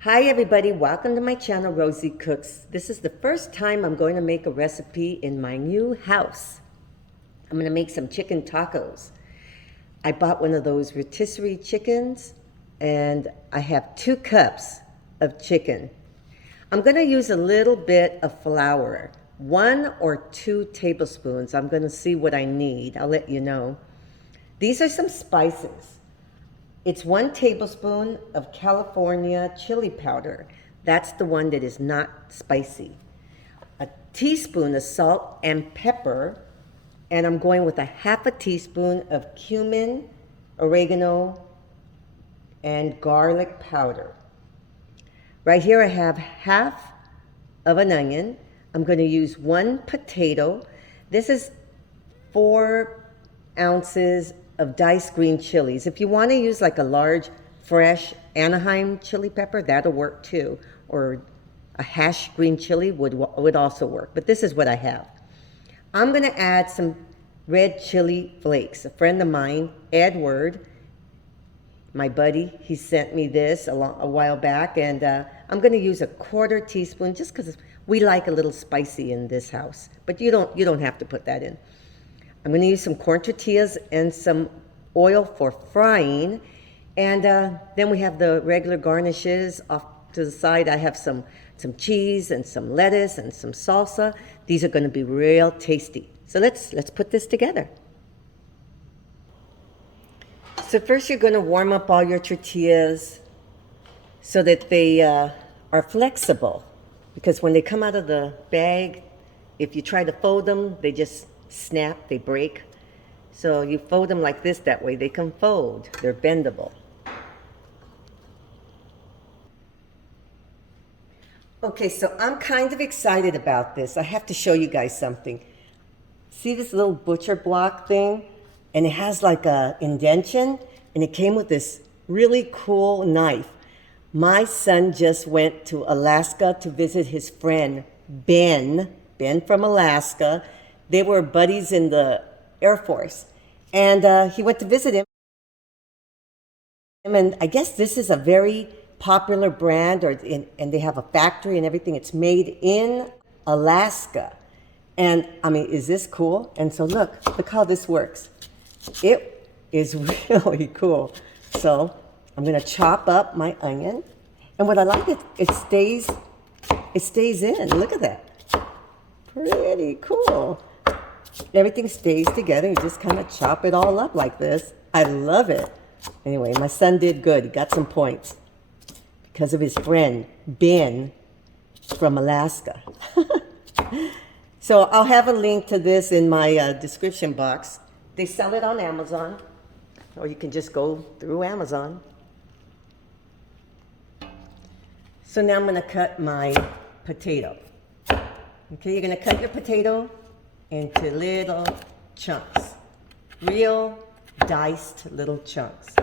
Hi everybody, welcome to my channel, Rosie Cooks. This is the first time I'm going to make a recipe in my new house. I'm going to make some chicken tacos. I bought one of those rotisserie chickens and I have 2 cups of chicken. I'm going to use a little bit of flour, 1 or 2 tablespoons. I'm going to see what I need. I'll let you know. These are some spices. It's 1 tablespoon of California chili powder. That's the one that is not spicy. A teaspoon of salt and pepper, and I'm going with a half a teaspoon of cumin, oregano, and garlic powder. Right here I have half of an onion. I'm going to use 1 potato. This is 4 ounces of diced green chilies. If you want to use like a large, fresh Anaheim chili pepper, that'll work too. Or a hash green chili would also work. But this is what I have. I'm going to add some red chili flakes. A friend of mine, Edward, my buddy, he sent me this a while back, and I'm going to use a 1/4 teaspoon just because we like a little spicy in this house. But you don't have to put that in. I'm going to use some corn tortillas and some oil for frying. And then we have the regular garnishes off to the side. I have some cheese and some lettuce and some salsa. These are going to be real tasty. So let's put this together. So first you're going to warm up all your tortillas so that they are flexible. Because when they come out of the bag, if you try to fold them, they just snap, they break. So you fold them like this, that way they can fold. They're bendable. Okay, so I'm kind of excited about this. I have to show you guys something. See this little butcher block thing? And it has like a indentation, and it came with this really cool knife. My son just went to Alaska to visit his friend, Ben from Alaska. They were buddies in the Air Force. And he went to visit him. And I guess this is a very popular brand, and they have a factory and everything. It's made in Alaska. And I mean, is this cool? And so look how this works. It is really cool. So I'm gonna chop up my onion. And what I like is it stays in. Look at that. Pretty cool. Everything stays together. You just kind of chop it all up like this. I love it. Anyway, my son did good. He got some points because of his friend, Ben from Alaska. So I'll have a link to this in my description box. They sell it on Amazon, or you can just go through Amazon. So now I'm going to cut my potato. Okay, you're going to cut your potato into little chunks, real diced little chunks.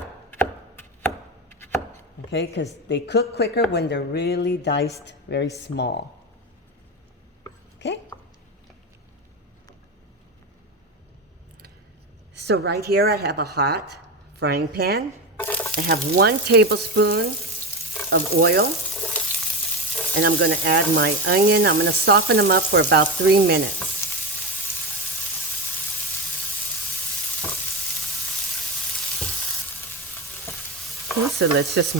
Okay, because they cook quicker when they're really diced, very small. Okay. So right here I have a hot frying pan. I have 1 tablespoon of oil, and I'm going to add my onion. I'm going to soften them up for about 3 minutes. Okay, so let's just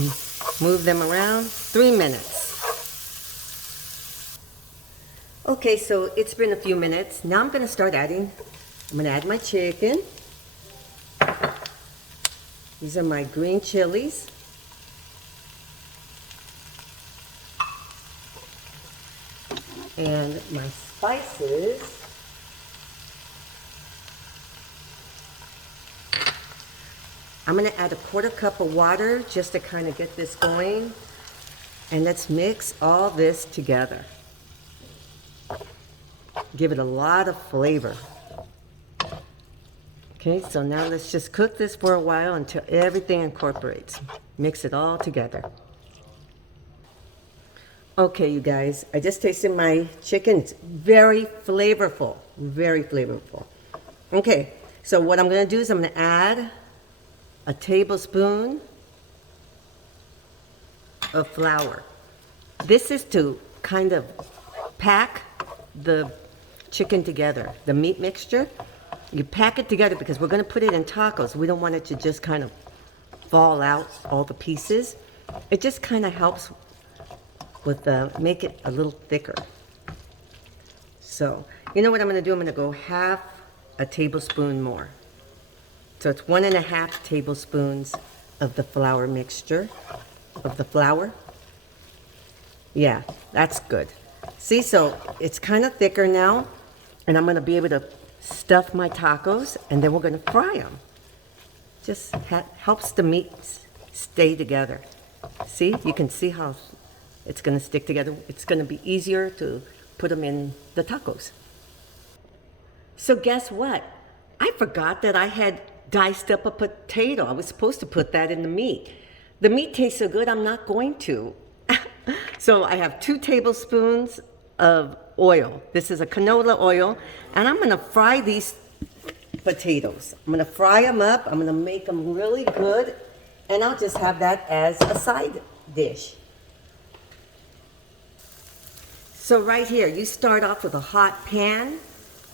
move them around. 3 minutes. Okay, so it's been a few minutes. Now I'm going to start adding. I'm going to add my chicken. These are my green chilies. And my spices. I'm going to add a 1/4 cup of water just to kind of get this going. And let's mix all this together. Give it a lot of flavor. Okay, so now let's just cook this for a while until everything incorporates. Mix it all together. Okay, you guys, I just tasted my chicken. It's very flavorful, very flavorful. Okay, so what I'm going to do is I'm going to add a tablespoon of flour. This is to kind of pack the chicken together, the meat mixture. You pack it together because we're going to put it in tacos. We don't want it to just kind of fall out, all the pieces. It just kind of helps with make it a little thicker. So, you know what I'm going to do? I'm going to go half a tablespoon more. So it's 1.5 tablespoons of the flour mixture, of the flour. Yeah, that's good. See, so it's kind of thicker now, and I'm going to be able to stuff my tacos, and then we're going to fry them. Just helps the meat stay together. See, you can see how it's going to stick together. It's going to be easier to put them in the tacos. So guess what? I forgot that I had diced up a potato. I was supposed to put that in the meat. The meat tastes so good, I'm not going to. So I have 2 tablespoons of oil. This is a canola oil, and I'm gonna fry these potatoes. I'm gonna fry them up. I'm gonna make them really good, and I'll just have that as a side dish. So right here, you start off with a hot pan.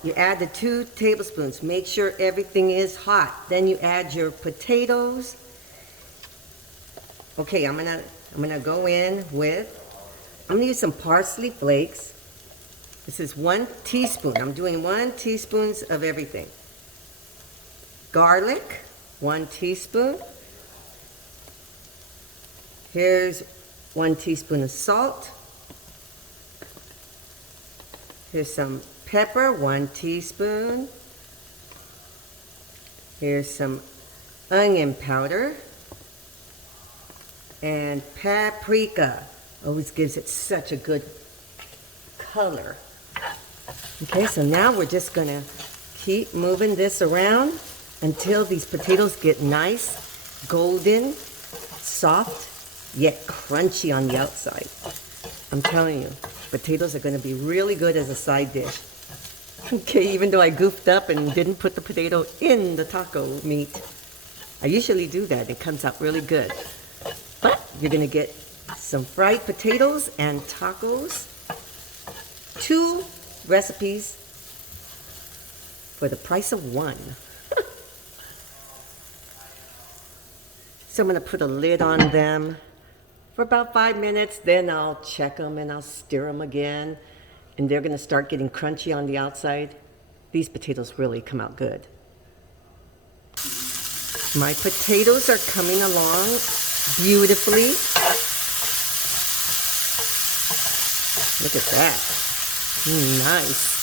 You add the 2 tablespoons. Make sure everything is hot. Then you add your potatoes. Okay, I'm gonna go in with, I'm gonna use some parsley flakes. This is 1 teaspoon. I'm doing 1 teaspoon of everything. Garlic, 1 teaspoon. Here's 1 teaspoon of salt. Here's some pepper, 1 teaspoon. Here's some onion powder. And paprika. Always gives it such a good color. Okay, so now we're just gonna keep moving this around until these potatoes get nice, golden, soft, yet crunchy on the outside. I'm telling you, potatoes are gonna be really good as a side dish. Okay, even though I goofed up and didn't put the potato in the taco meat. I usually do that, it comes out really good. But you're gonna get some fried potatoes and tacos. 2 recipes for the price of 1. So I'm gonna put a lid on them for about 5 minutes, then I'll check them and I'll stir them again, and they're gonna start getting crunchy on the outside. These potatoes really come out good. My potatoes are coming along beautifully. Look at that. Nice.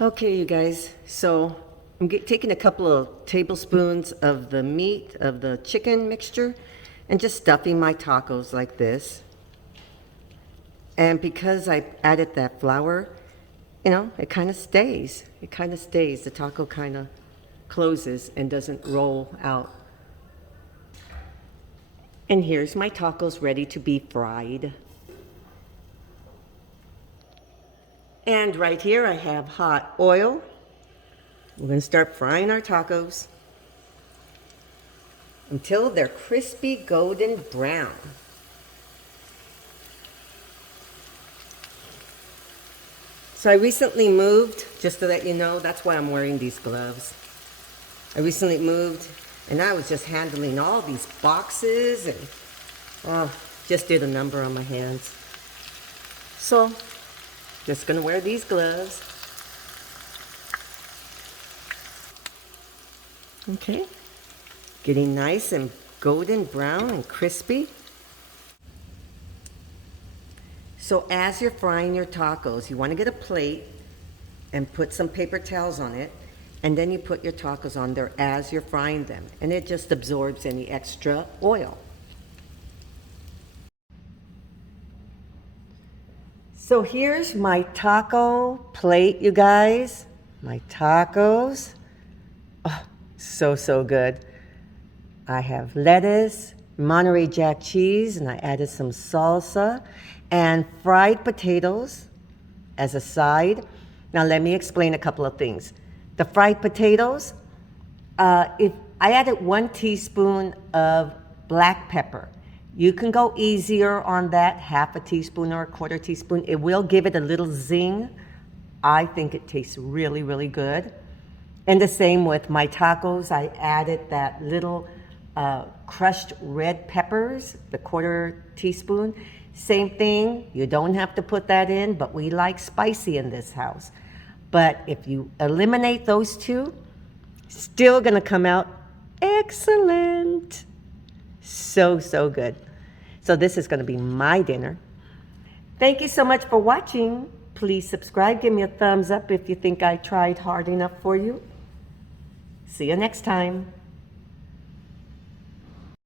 Okay, you guys, so I'm taking a couple of tablespoons of the meat, of the chicken mixture, and just stuffing my tacos like this. And because I added that flour, you know, it kind of stays. It kind of stays. The taco kind of closes and doesn't roll out. And here's my tacos ready to be fried. And right here I have hot oil. We're going to start frying our tacos until they're crispy golden brown. So I recently moved, just to let you know, that's why I'm wearing these gloves. I recently moved, and I was just handling all these boxes and just did a number on my hands. So, just gonna wear these gloves. Okay, getting nice and golden brown and crispy. So as you're frying your tacos, you wanna get a plate and put some paper towels on it, and then you put your tacos on there as you're frying them, and it just absorbs any extra oil. So here's my taco plate, you guys. My tacos. Oh, so good. I have lettuce, Monterey Jack cheese, and I added some salsa, and fried potatoes as a side. Now let me explain a couple of things. The fried potatoes, if I added 1 teaspoon of black pepper. You can go easier on that, half a teaspoon or a quarter teaspoon. It will give it a little zing. I think it tastes really, really good. And the same with my tacos. I added that little crushed red peppers, the quarter teaspoon. Same thing, you don't have to put that in, but we like spicy in this house. But if you eliminate those two, still gonna come out excellent. So, so good. So this is gonna be my dinner. Thank you so much for watching. Please subscribe, give me a thumbs up if you think I tried hard enough for you. See you next time.